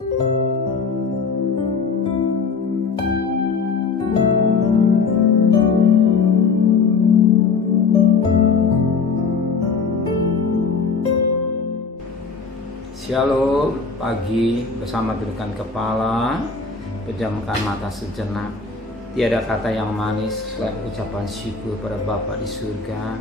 Shalom, pagi bersama tundukkan kepala, pejamkan mata sejenak. Tiada kata yang manis selain ucapan syukur pada Bapa di surga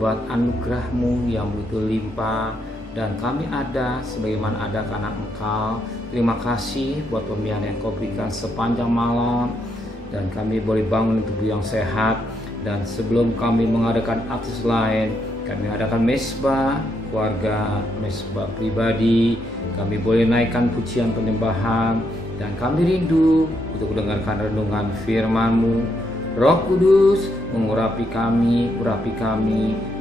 buat anugerah-Mu yang begitu limpah, dan kami ada sebagaimana ada karena Engkau. Terima kasih buat pembiayaan yang Kau berikan sepanjang malam, dan kami boleh bangun tubuh yang sehat. Dan sebelum kami mengadakan aktivitas lain, kami adakan mesbah keluarga, mesbah pribadi, kami boleh naikkan pujian penyembahan, dan kami rindu untuk mendengarkan renungan firman-Mu. Roh Kudus mengurapi kami,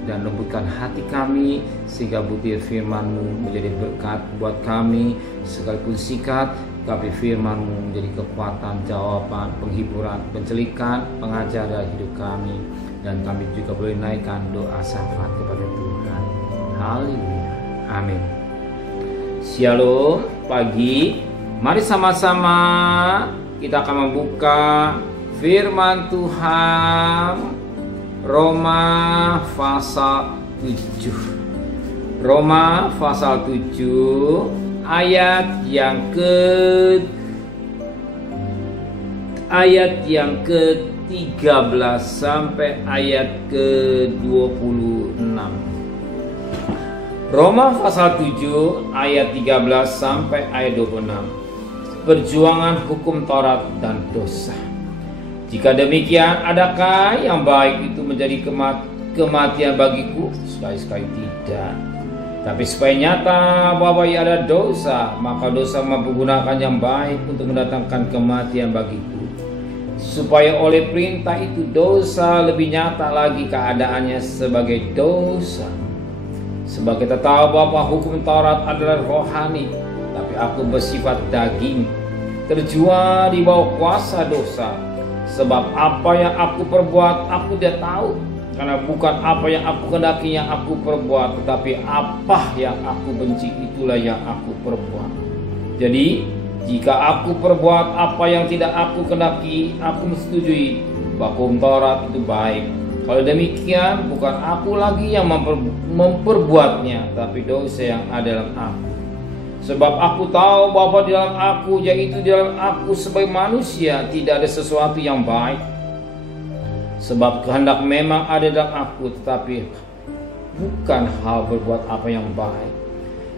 dan lembutkan hati kami, sehingga butir firman-Mu menjadi berkat buat kami. Sekalipun sikat, tapi firman-Mu menjadi kekuatan, jawaban, penghiburan, pencelikan, pengajar dalam hidup kami. Dan kami juga boleh naikkan doa syafaat kepada Tuhan. Haleluya, amin. Shalom, pagi. Mari sama-sama kita akan membuka firman Tuhan, Roma pasal 7. Roma pasal 7 ayat yang ke-13 sampai ayat ke-26. Roma pasal 7 ayat 13 sampai ayat 26. Perjuangan hukum Taurat dan dosa. Jika demikian, adakah yang baik itu menjadi kematian bagiku? Sekali-sekali tidak. Tapi supaya nyata bahwa ia ada dosa, maka dosa mempergunakan yang baik untuk mendatangkan kematian bagiku, supaya oleh perintah itu dosa lebih nyata lagi keadaannya sebagai dosa. Sebab kita tahu bahwa hukum Taurat adalah rohani, tapi aku bersifat daging, terjual di bawah kuasa dosa. Sebab apa yang aku perbuat aku tidak tahu, karena bukan apa yang aku kehendaki yang aku perbuat, tetapi apa yang aku benci itulah yang aku perbuat. Jadi jika aku perbuat apa yang tidak aku kehendaki, aku menyetujui bahwa hukum Taurat itu baik. Kalau demikian, bukan aku lagi yang memperbuatnya, tapi dosa yang ada dalam aku. Sebab aku tahu bahwa di dalam aku, yaitu di dalam aku sebagai manusia, tidak ada sesuatu yang baik. Sebab kehendak memang ada dalam aku, tetapi bukan hal berbuat apa yang baik.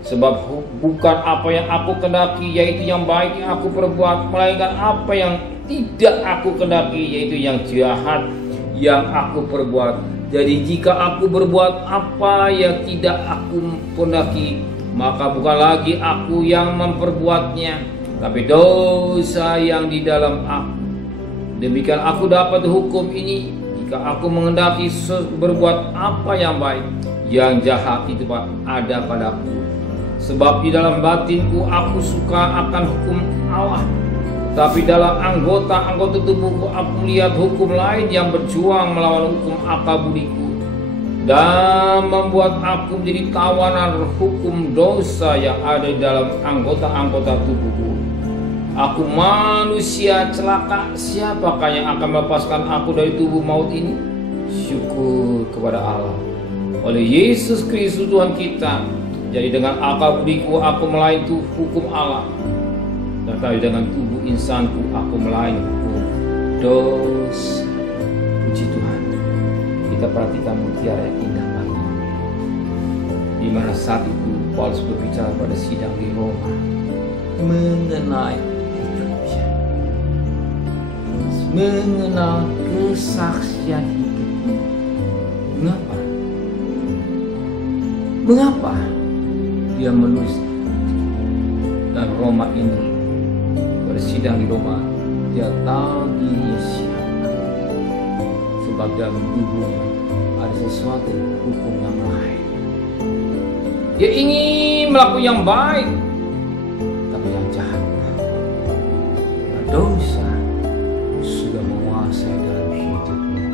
Sebab bukan apa yang aku kehendaki, yaitu yang baik yang aku perbuat, melainkan apa yang tidak aku kehendaki, yaitu yang jahat yang aku perbuat. Jadi jika aku berbuat apa yang tidak aku kehendaki, maka bukan lagi aku yang memperbuatnya, tapi dosa yang di dalam aku. Demikian aku dapat hukum ini, jika aku menghendaki berbuat apa yang baik, yang jahat itu ada padaku. Sebab di dalam batinku aku suka akan hukum Allah, tapi dalam anggota-anggota tubuhku aku melihat hukum lain yang berjuang melawan hukum akal budiku, dan membuat aku menjadi tawanan hukum dosa yang ada di dalam anggota-anggota tubuhku. Aku manusia celaka, siapakah yang akan melepaskan aku dari tubuh maut ini? Syukur kepada Allah oleh Yesus Kristus Tuhan kita. Jadi dengan akal budiku aku melayan hukum Allah, tetapi dengan tubuh insanku aku melayan hukum dosa. Puji Tuhan. Kita perhatikan mutiara yang indah lagi, di mana saat itu Paulus berbicara pada sidang di Roma mengenai kesaksian hidup. Mengapa dia menulis dan Roma ini? Pada sidang di Roma, dia tahu dirinya siapa, sebab dalam tubuhnya ada sesuatu hukum yang lain. Dia ingin melakukan yang baik, tapi yang jahat. Dosa sudah menguasai dalam hidupnya.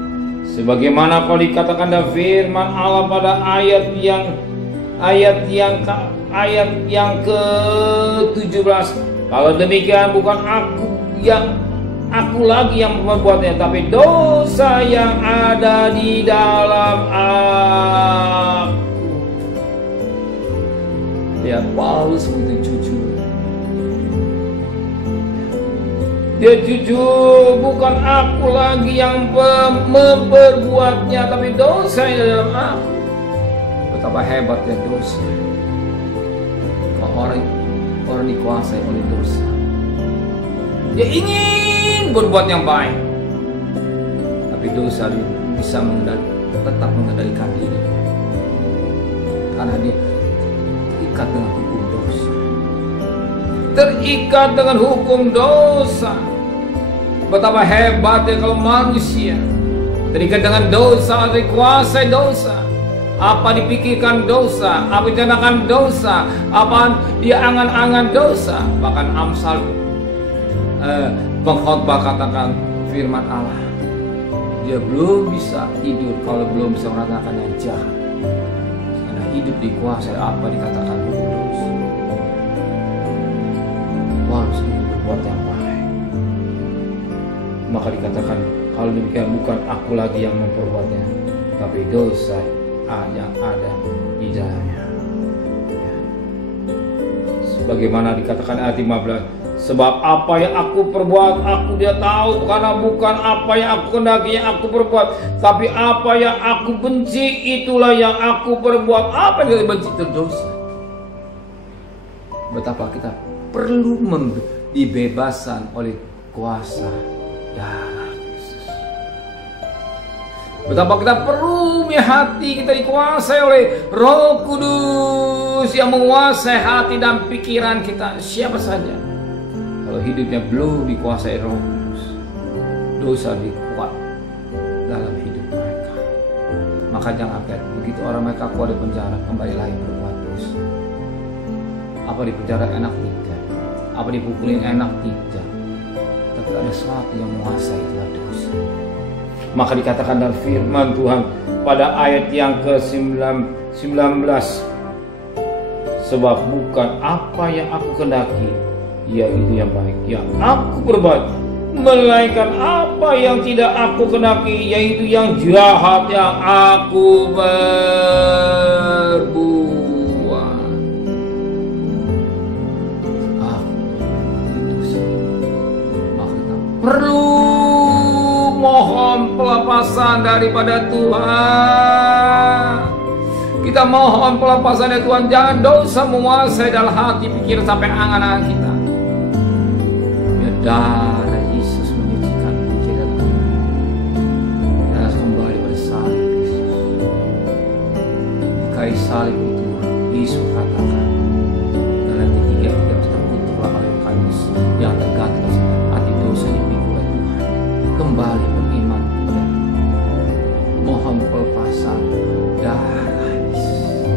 Sebagaimana kalau dikatakan dalam firman Allah pada ayat yang ke-17, Kalau demikian bukan aku lagi yang membuatnya, tapi dosa yang ada di dalam aku. Ya, Paulus begitu jujur. Dia jujur, bukan aku lagi yang memperbuatnya, tapi dosa yang dalam aku. Betapa hebatnya dosa. Kalau orang dikuasai oleh dosa, dia ingin berbuat yang baik, tapi dosa dia bisa tetap mengendalikan dirinya, karena dia terikat dengan hukum dosa. Terikat dengan hukum dosa. Betapa hebatnya kalau manusia terikat dengan dosa, dikuasai dosa. Apa dipikirkan dosa, apa direncanakan dosa, apa dia angan-angan dosa. Bahkan Amsal pengkhotbah katakan firman Allah, dia belum bisa tidur kalau belum bisa merasakan yang jahat, karena hidup dikuasai apa dikatakan hukum dosa. Harus berbuat yang baik, maka dikatakan kalau demikian bukan aku lagi yang memperbuatnya, tapi dosa yang ada di dalamnya. Ya. Sebagaimana dikatakan ayat 15, sebab apa yang aku perbuat aku dia tahu, karena bukan apa yang aku kehendaki yang aku perbuat, tapi apa yang aku benci itulah yang aku perbuat. Apa yang kita benci itu dosa. Betapa kita perlu dibebaskan oleh kuasa darah Yesus. Betapa kita perlu hati kita dikuasai oleh Roh Kudus yang menguasai hati dan pikiran kita. Siapa saja kalau hidupnya belum dikuasai Roh Kudus, dosa dikuat dalam hidup mereka. Maka jangan kaget begitu orang mereka keluar dari penjara kembali lagi berbuat dosa. Apa di penjara enak tidak? Apa dipukulin enak tidak? Tapi ada sesuatu yang menguasai itulah dosa. Maka dikatakan dalam firman Tuhan pada ayat yang ke-19, sebab bukan apa yang aku kehendaki yaitu yang baik yang aku perbuat, melainkan apa yang tidak aku kehendaki yaitu yang jahat yang aku perbuat. Perlu mohon pelepasan daripada Tuhan. Kita mohon pelepasan dari Tuhan. Jangan dosa menguasai dalam hati, pikiran sampai angan-angan kita. Biar darah Yesus menyucikan pikiran kita. Kita harus kembali pada salib Yesus. Di kayu salib itu Yesus katakan, dalam tiga terkutuklah oleh kayu yang tergantung hati dosa dipikul oleh Tuhan. Kembali beriman kepada mohon pelepasan darah Yesus.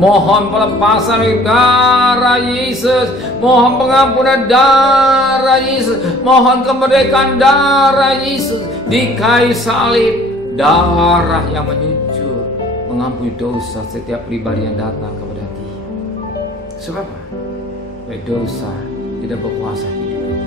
Mohon pelepasan darah Yesus. Mohon pengampunan darah Yesus. Mohon kemerdekaan darah Yesus. Di kayu salib, darah yang menyucur mengampuni dosa setiap pribadi yang datang kepada Dia. Sebab apa? Supaya dosa tidak berkuasa hidup kita.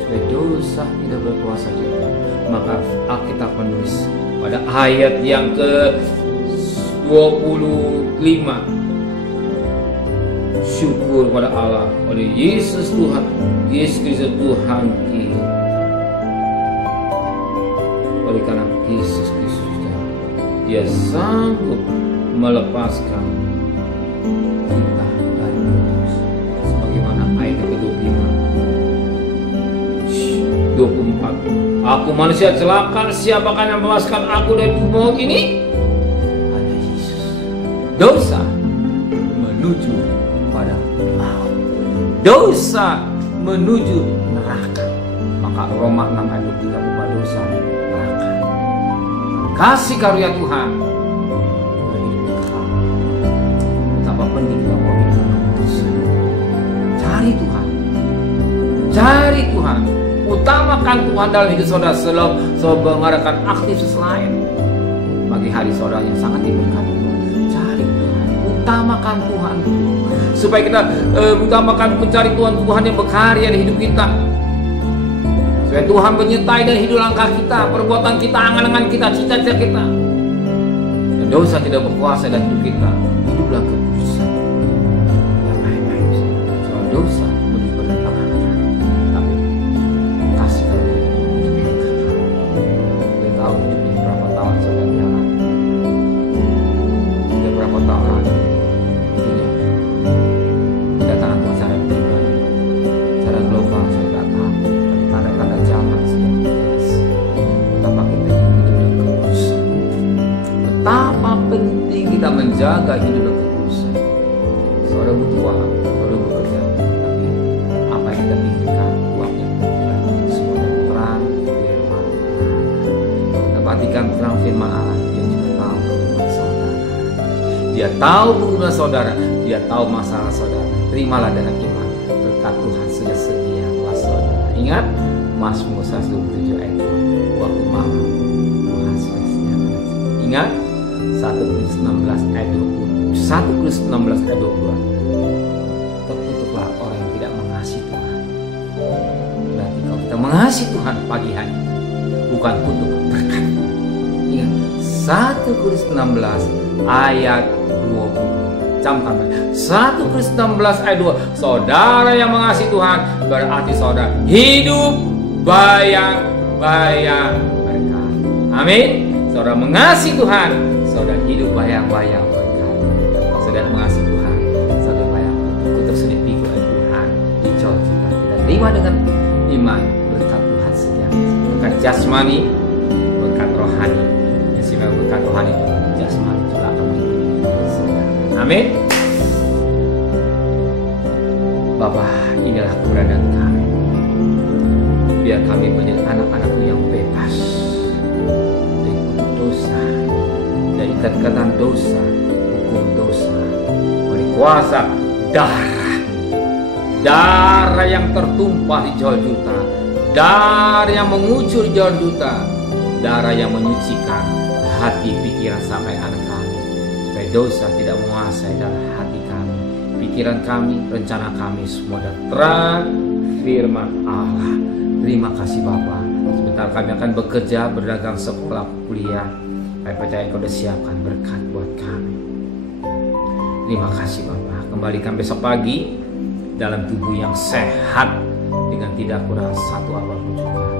Supaya dosa tidak berkuasa hidup kita. Maka Alkitab menulis pada ayat yang ke-25, syukur pada Allah oleh Yesus Tuhan, Yesus Kristus Tuhan kita. Oleh karena Yesus Kristus Dia sanggup melepaskan kita dari dosa. Sebagaimana ayat ke-24, aku manusia celaka, siapakah yang melepaskan aku dari maut ini? Hanya Yesus. Dosa menuju pada maut, dosa menuju neraka. Maka Roma 6 ayat 23, upah dosa neraka. Kasih karunia Tuhan hidup kekal. Betapa penting kita mau hidup dosa. Cari Tuhan, cari Tuhan, utamakan Tuhan dalam hidup saudara, selalu mengadakan aktivitas lain bagi hari saudara yang sangat diberkati. Cari Tuhan, utamakan Tuhan dulu. Supaya kita utamakan mencari Tuhan yang berkarya di hidup kita. Supaya Tuhan menyertai dan hidup langkah kita, perbuatan kita, angan-angan kita, cita-cita kita. Dan dosa tidak berkuasa dalam hidup kita. Hiduplah kekudusan. Yang lain-lain soal dosa menuju bertentangan. Tapi kasih karunia hidup yang kekal. Kita tahu hidup ini berapa tahun sudah jalan. Sudah berapa tahun ini kedatangan Tuhan secara pribadi, secara global saya tidak tahu. Tanda-tanda zaman sudah jelas. Betapa kita hidup dengan kekudusan. Betapa penting kita menjaga hidup dengan kekudusan. Saudara butuh uang, saudara bekerja, tapi apa yang kita pikirkan, uangnya semua terang firman. Kita perhatikan terang firman Allah, dia juga tahu kebutuhan saudara. Dia tahu kebutuhan saudara, dia tahu masalah saudara. Terimalah dalam iman, berkat Tuhan sudah sedia buat saudara. Ingat, Mazmur 127 ayat 2, waktu malam Tuhan sudah sediakan. Ingat 1 Korintus 16 ayat 20. 1 Korintus 16 ayat 22. Terkutuklah orang yang tidak mengasihi Tuhan. Berarti kalau kita mengasihi Tuhan pagi hari, bukan kutuk, berkat. Ingat 1 Korintus 16 ayat 20. Camkan 1 Korintus 16 ayat 2. Saudara yang mengasihi Tuhan berarti saudara hidup bayang-bayang berkat. Amin. Saudara mengasihi Tuhan, saudara hidup bayang-bayang berkat. Saudara mengasihi Tuhan, saudara bayang kutuk seni pikul Tuhan dicol kita. Kita terima dengan iman berkat Tuhan setiap berkat jasmani, berkat rohani. Yang sifatnya berkat rohani, jasmani juga akan mengikuti saudara. Amin. Bapa, inilah keberadaan kami. Biar kami menjadi anak-anak-Mu yang bebas dari kutuk dosa, dari ikatan dosa, hukum dosa, oleh kuasa darah yang tertumpah di Golgota, darah yang mengucur di Golgota, darah yang menyucikan hati, pikiran sampai anak kami, supaya dosa tidak menguasai dalam hati kami, pikiran kami, rencana kami semua dan terang firman Allah. Terima kasih Bapa. Sebentar kami akan bekerja, berdagang, sekolah, kuliah. Kami percaya Kau sudah siapkan berkat buat kami. Terima kasih Bapa. Kembalikan besok pagi dalam tubuh yang sehat dengan tidak kurang satu apapun juga.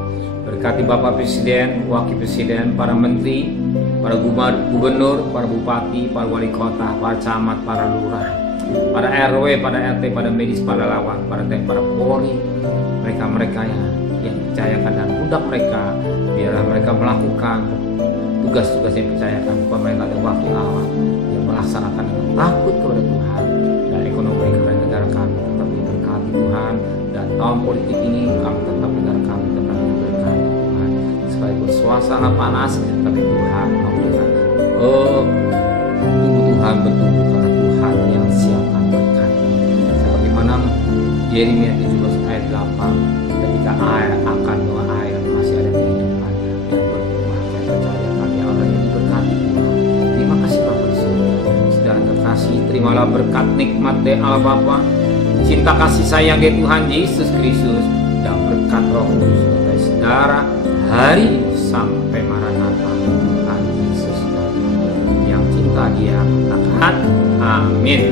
Berkati Bapak Presiden, Wakil Presiden, para Menteri, para Gubernur, para Bupati, para Wali Kota, para Camat, para Lurah, para RW, para RT, para medis, para lawan, para TNI, para Polri, mereka-mereka yang dipercayakan dan budak mereka, biarlah mereka melakukan tugas-tugas yang dipercayakan. Pemerintah dan wakil Allah yang melaksanakan dengan takut kepada Tuhan, dan ekonomi negara kami tetap diberkati Tuhan, dan tahun politik ini kami tetap negara kami tetap diberkati Tuhan. Sekalipun suasana panas, tapi Tuhan memberikan Tuhan bertumbuh karena Tuhan yang siapkan berkat. Sebagaimana Yeremia 17 ayat 8, ketika air akan air masih ada kehidupan dan berbuah, saya percaya kami Allah yang diberkati Tuhan. Terima kasih Bapak di surga. Saudara terkasih, terimalah berkat nikmat dari Allah Bapa, cinta kasih sayang dari Tuhan Yesus Kristus, dan berkat Roh Kudus dari saudara hari ini sampai Maranatha Tuhan Yesus yang cinta Dia akan. Amin.